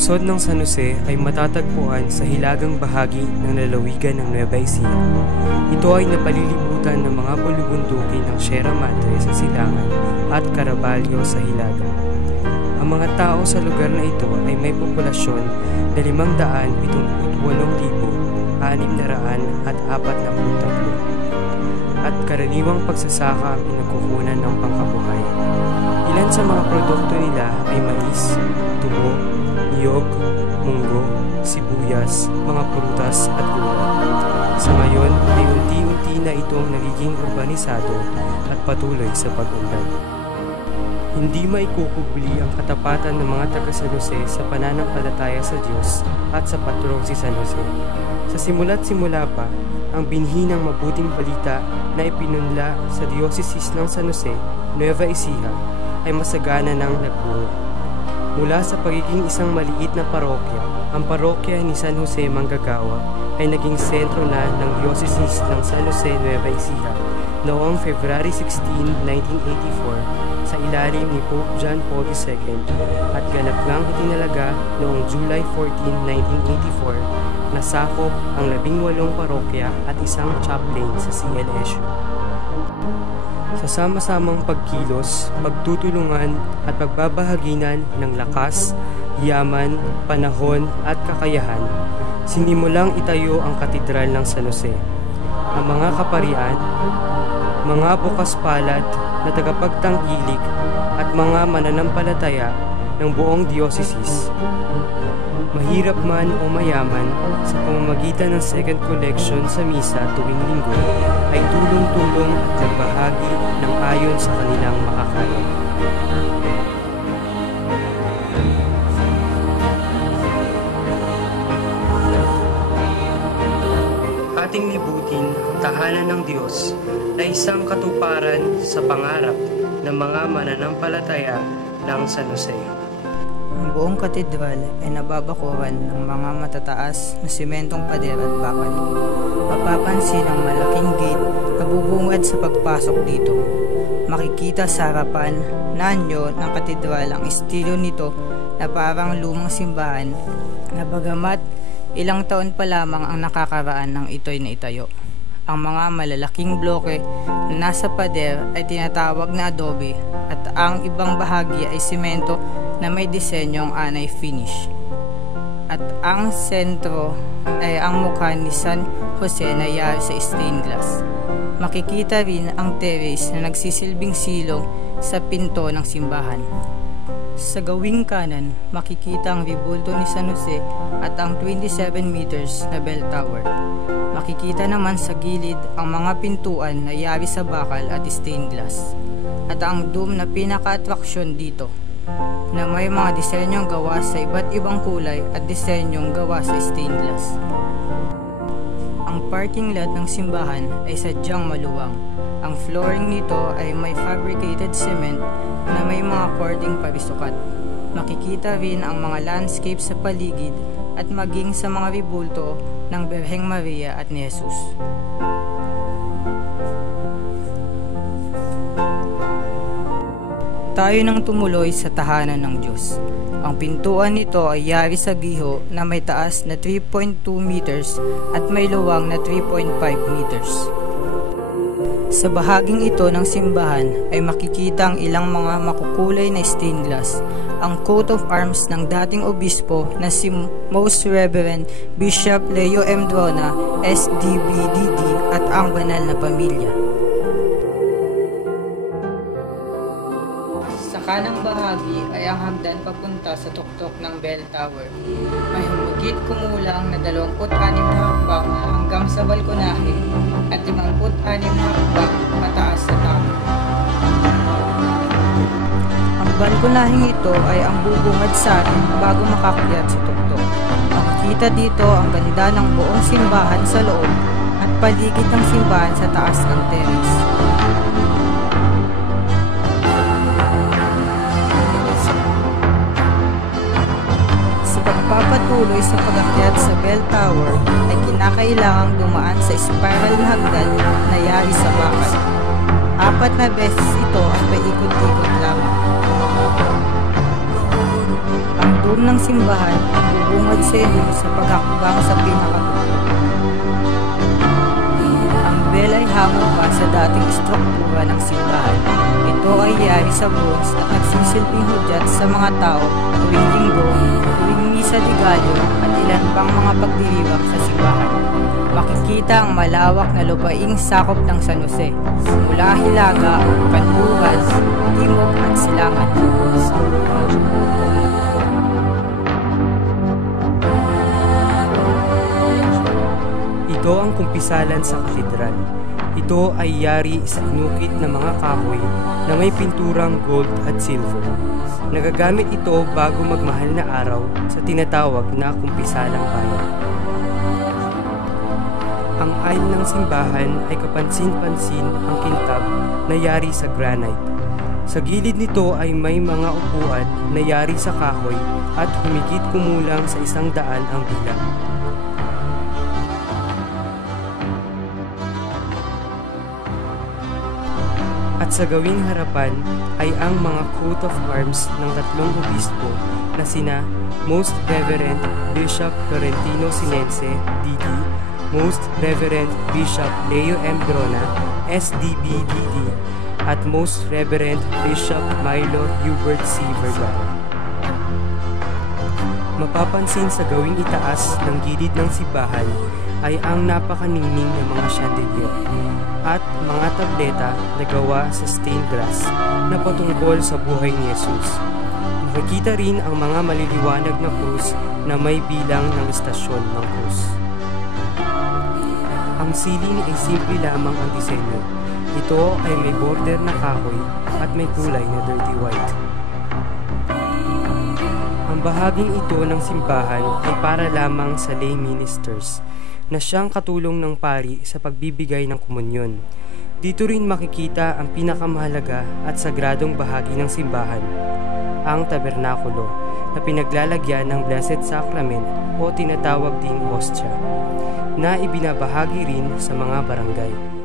lungsod ng San Jose ay matatagpuan sa hilagang bahagi ng lalawigan ng Nueva Ecija. Ito ay napalilibutan ng mga bulubundukin ng Sierra Madre sa silangan at Caraballo sa hilaga. Ang mga tao sa lugar na ito ay may populasyon na 578,643 at karaniwang pagsasaka ang pinagkukunan ng pangkabuhay. Ilan sa mga produkto nila ay mais, tubo, niyog, munggo, sibuyas, mga prutas at gulay. Sa ngayon ay unti-unti na itong nagiging urbanisado at patuloy sa pag-unlad. Hindi maikukubli ang katapatan ng mga taga San Jose sa pananampalataya sa Diyos at sa patrong si San Jose. Sa simula't simula pa, ang binhi ng mabuting balita na ipinunla sa Diocese ng San Jose, Nueva Ecija, ay masagana ng nagbuo. Mula sa pagiging isang maliit na parokya, ang parokya ni San Jose Manggagawa ay naging sentro na ng Diocese ng San Jose, Nueva Ecija noong February 16, 1984 sa ilalim ni Pope John Paul II at ganap ngang itinalaga noong July 14, 1984 na sakop ang 18 parokya at isang chaplain sa CLSU. Sa sama-samang pagkilos, pagtutulungan at pagbabahaginan ng lakas, yaman, panahon at kakayahan, sinimulang itayo ang katedral ng San Jose. Ang mga kaparian, mga bukas palad na tagapagtangkilik at mga mananampalataya ng buong diocese. Mahirap man o mayaman, sa pamamagitan ng second collection sa misa tuwing linggo, ay tulong-tulong at nagbahagi ng ayon sa kanilang makakaya. Ating libutin ang tahanan ng Diyos na isang katuparan sa pangarap ng mga mananampalataya ng San Jose. Ang buong katedral ay nababakuran ng mga matataas na simentong pader at bakal. Mapapansin ang malaking gate na bubungad sa pagpasok dito. Makikita sa harapan na anyo ng katedral ang estilo nito na parang lumang simbahan na bagamat ilang taon pa lamang ang nakakaraan ng ito'y naitayo. Ang mga malalaking bloke na nasa pader ay tinatawag na adobe at ang ibang bahagi ay simento na may disenyong anay finish. At ang sentro ay ang mukha ni San Jose na yari sa stained glass. Makikita rin ang terrace na nagsisilbing silong sa pinto ng simbahan. Sa gawing kanan, makikita ang ribulto ni San Jose at ang 27 meters na bell tower. Makikita naman sa gilid ang mga pintuan na yari sa bakal at stained glass. At ang dome na pinaka-atraksyon dito, na may mga disenyong gawa sa iba't ibang kulay at disenyong gawa sa stained glass. Ang parking lot ng simbahan ay sadyang maluwang. Ang flooring nito ay may fabricated cement na may mga cording pabisukat. Makikita rin ang mga landscape sa paligid at maging sa mga ribulto ng Birheng Maria at ni Jesus. Tayo nang tumuloy sa tahanan ng Diyos. Ang pintuan nito ay yari sa giho na may taas na 3.2 meters at may luwang na 3.5 meters. Sa bahaging ito ng simbahan ay makikita ang ilang mga makukulay na stained glass, ang coat of arms ng dating obispo na si Most Reverend Bishop Leo M. Drona, SDBDD at ang banal na pamilya. Sa kanang bahagi ay ang hagdan papunta sa tuktok ng bell tower. May humigit kumulang na 26 na hakbang hanggang sa balkonahe at 56 na hakbang mataas sa tama. Ang balkonaheng ito ay ang bubungad sa atin bago makakyat sa tuktok. Makikita dito ang ganda ng buong simbahan sa loob at paligid ng simbahan sa taas ng terrace. Pagpapatuloy sa pag-akyat sa bell tower ay kinakailangang dumaan sa spiral na hagdan na yari sa bakal. 4 na beses ito ang paikot-ikot lamang. Ang dome ng simbahan ang bubungad sa inyo sa paghakbang sa pinakatuktok. Ang bell ay hango pa sa dating istruktura ng simbahan. Ito ay yari sa bronze at nagsisilbing hudyat sa mga tao tuwing linggo, tuwing misa de gallo at ilan pang mga pagdiriwang sa simbahan. Makikita ang malawak na lupaing sakop ng San Jose, mula Hilaga, Kanluran, Timog at Silangan. Ito ang kumpisalan sa katedral. Ito ay yari sa inukit na mga kahoy na may pinturang gold at silver. Nagagamit ito bago magmahal na araw sa tinatawag na kumpisalang bayan. Ang aisle ng simbahan ay kapansin-pansin ang kintab na yari sa granite. Sa gilid nito ay may mga upuan na yari sa kahoy at humigit kumulang sa 100 ang bilang. At sa gawing harapan ay ang mga coat of arms ng 3 obispo na sina Most Reverend Bishop Florentino Sinense, D.D., Most Reverend Bishop Leo M. Drona, SDB, D.D., at Most Reverend Bishop Milo Hubert C. Vergara. Mapapansin sa gawing itaas ng gilid ng simbahan ay ang napakaningning ng mga chandelier at mga tableta na gawa sa stained glass na patungkol sa buhay ni Jesus. Makikita rin ang mga maliliwanag na krus na may bilang ng istasyon ng krus. Ang siling ay simple lamang ang disenyo. Ito ay may border na kahoy at may kulay na dirty white. Ang bahaging ito ng simbahan ay para lamang sa lay ministers na siyang katulong ng pari sa pagbibigay ng komunyon. Dito rin makikita ang pinakamahalaga at sagradong bahagi ng simbahan, ang tabernakulo, na pinaglalagyan ng Blessed Sacrament o tinatawag ding hostia, na ibinabahagi rin sa mga barangay.